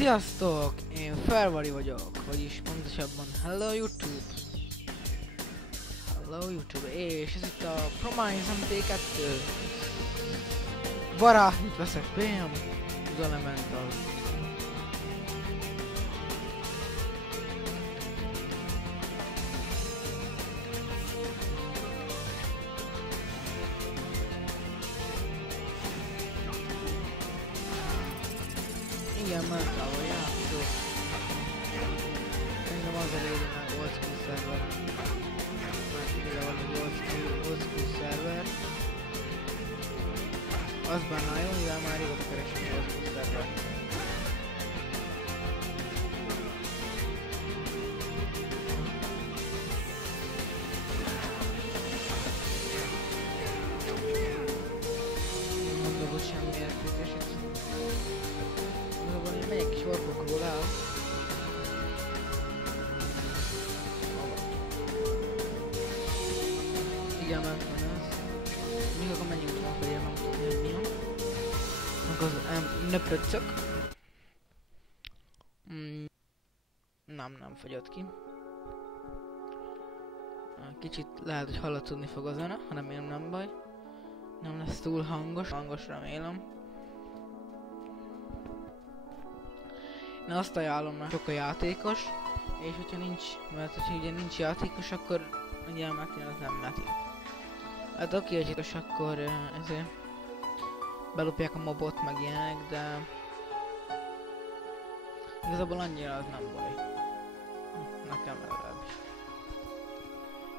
Sziasztok! Én Fervari vagyok, vagyis pontosabban Hello YouTube. Hello YouTube, és ez itt a Promising T2. Barátnit veszek, bam! Az Elemental. Igen, mentával játszok. Engem az a lényeg, hogy old school szerver. Már ide van egy old school szerver. Az benne jó, mivel már régóta keresem egy old school szerver. Nem dobott semmi értékeset. Én megyek kis orkokról el. Igen, ment van ez. Még akkor menjünk tovább, pedig nem tudni, hogy mi van. Meg az nöpöccök. Nem fagyott ki. Kicsit lehet, hogy hallatszódni fog a zene, ha nem, nem baj. Nem lesz túl hangos remélem. Én azt ajánlom, mert sok a játékos, és hogyha nincs, mert hogyha ugye nincs játékos, akkor ugye a Meti az nem Meti. Hát aki játékos, akkor ezért belopják a mobot, meg ilyenek, de igazából annyira az nem baj. Nekem legalábbis.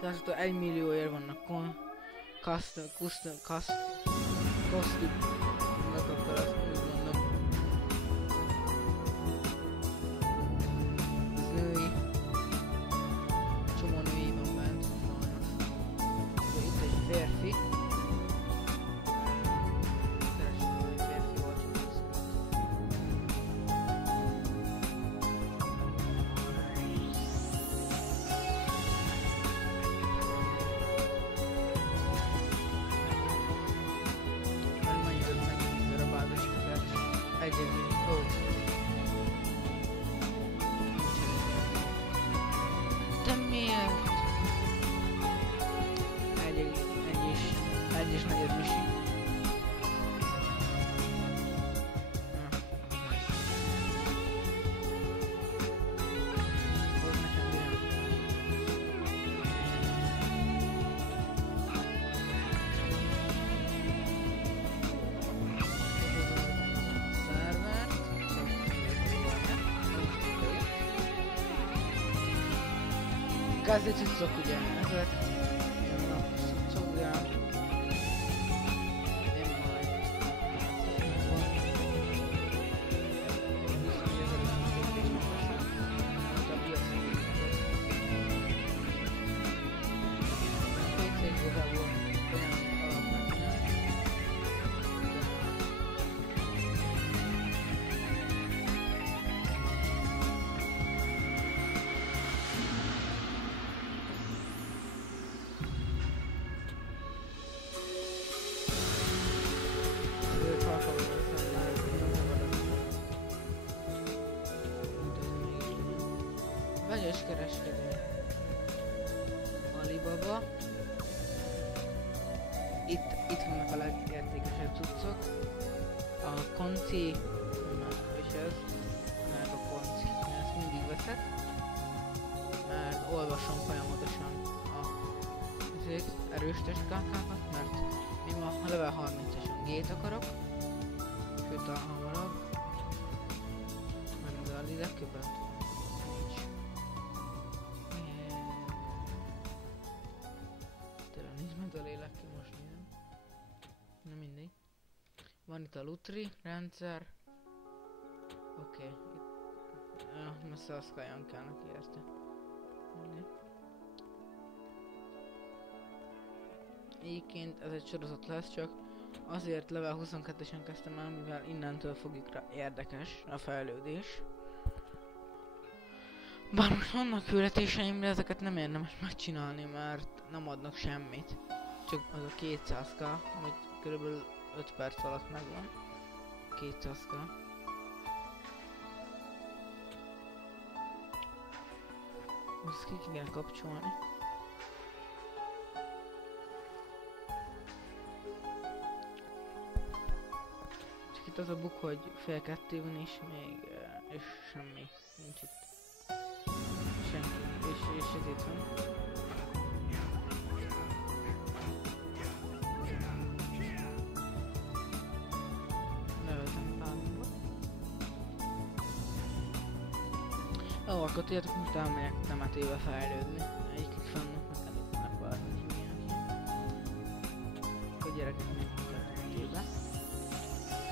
De azt mondta, 1 millióért vannak custom, akkor azt úgy mondom. Női. Csomó női van bent, sajnos. De itt egy férfi. Keresem, hogy férfi volt, hogy néz ki. Már mennyire darabádos kifert. De miért? Egy és negyed misi. Hoz nekem ilyen. Szervert. Kezdő cuccok ugye, ezek jön a cuccok, de én majd Vegyes kereskedő. Alibaba. Itt vannak a legértékesebb cuccok. A konci, és ez, meg a konci. Én ezt mindig veszek. Mert olvasom folyamatosan ezért erős testkárkákat, mert én ma level 30-ason G-t akarok. Sőt a hamarabb. Mert a legtöbben nincs. Tényleg nincs ment a lélek ki most nézem. Na mindegy. Van itt a Lutri rendszer. Oké. Messze a Skyan kell neki érte. Mindegy. Egyébként ez egy sorozat lesz, csak azért level 22-esen kezdtem el, mivel innentől fogjuk rá érdekes a fejlődés. Bár most vannak küldetéseim, de ezeket nem érdemes megcsinálni, mert nem adnak semmit. Csak az a 200k, vagy körülbelül 5 perc alatt megvan. 200k. Ezt ki kéne kapcsolni. Csak itt az a buk, hogy fél kettő van is még, és semmi nincs itt. Senki, és ez itt van. Ó, akkor tudjátok, most elmegyek temetőbe fejlődni. Egyik fennnek meg előtt megvárni milyen. Akkor gyerekek megyünk a temetőbe.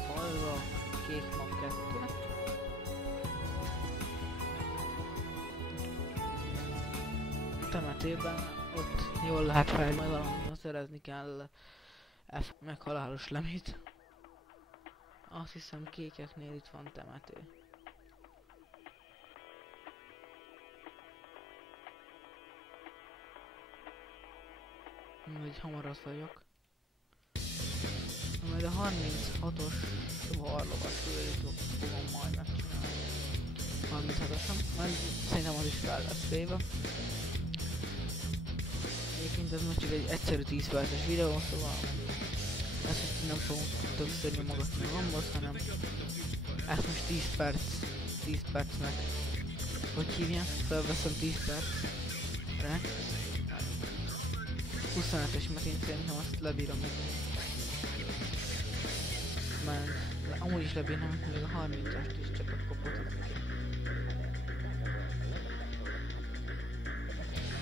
Falva, kék mag 2. A temetőben ott jól lehet fejlődni, majd valahol szerezni kell meg halálos lemét. Azt hiszem kékeknél itt van temető. Majd hamar az vagyok. Majd a 36-os harlovas főjétől fogom majd megcsinálni. 36-osom. Majd szerintem az is fel lesz véve. Egyébként ez most csak egy egyszerű 10 perces videó, szóval ezt most nem fogom többször nyomogatni a gombot, hanem ezt most 10 percnek, hogy hívják, felveszem 10 percre. 25-es, mert én szerintem azt lebírom meg. Mert amúgy is lebírnám, még a 30-ast is csak akkor potolni.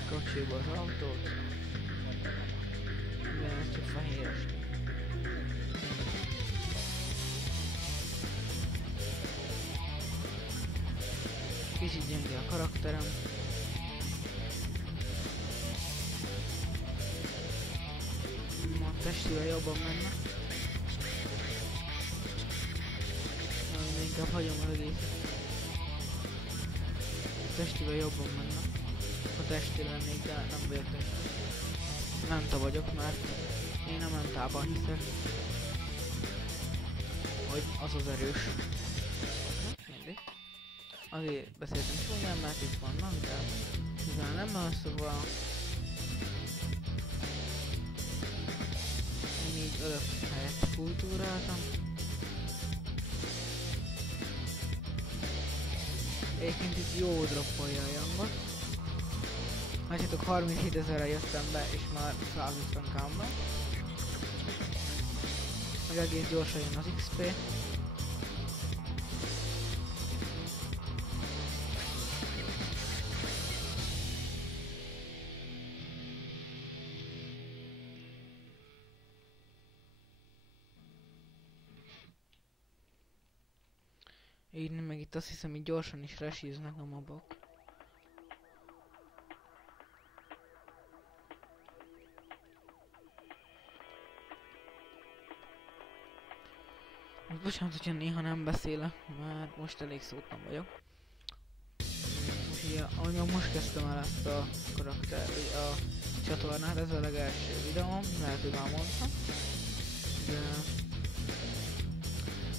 Kapcsoljuk az autót. Mivel ez csak fehéres. Kicsit gyenge a karakterem. A testivel jobban menne. Na, inkább hagyom az egészet. A testivel jobban menne. A testi lennék, de nem vagyok testi. Menta vagyok, mert én a mentában hiszek. Hogy az az erős. Mindig. Azért beszéltem csúnyán, mert itt vannak, de mivel nem az, szóval én így örök helyett kultúráltam. Egyébként itt jó droppolja a jangot. Látjátok, 37 000-re jöttem be, és már 150 k-ban. Meg egész gyorsan jön az XP. Így meg itt azt hiszem, hogy gyorsan is resíznek a mobok. Bocsánat, hogyha néha nem beszélek, mert most elég szótlan vagyok. És ugye, ahogy most kezdtem el ezt a karakter, a csatornát, ez a legelső videóm, lehet, hogy már mondtam. De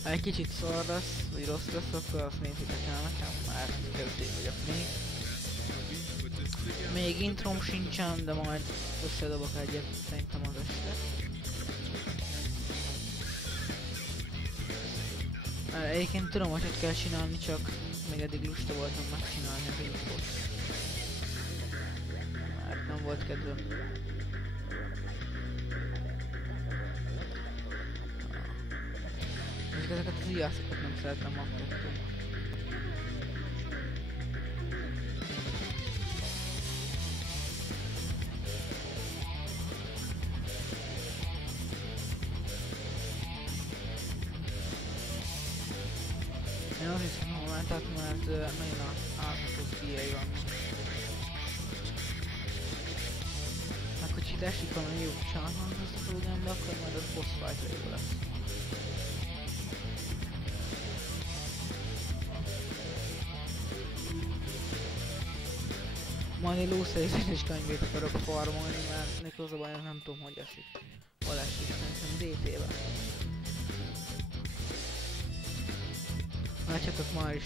ha egy kicsit szar lesz, vagy rossz lesz, akkor azt nézzétek el nekem, mert kezdő vagyok még. Még introm sincsen, de majd összedobok egyet, szerintem az este. Egyébként tudom, hogy kell csinálni, csak még eddig lusta voltam megcsinálni az introt. Mert nem volt kedvem. És ezeket az ijászokat nem szeretem magtettől. Én azt hiszem, hogy látták, mert nagyon átható kiai vannak. Meg hogy itt esik valami jó csárnán ezt a programba, akkor majd az boss fight-ra jó lesz. Majd egy lószerészes könyvét akarok farmolni, mert neki az a baj, nem tudom, hogy esik. Hol esik, szerintem DT-ben. Látjátok, már is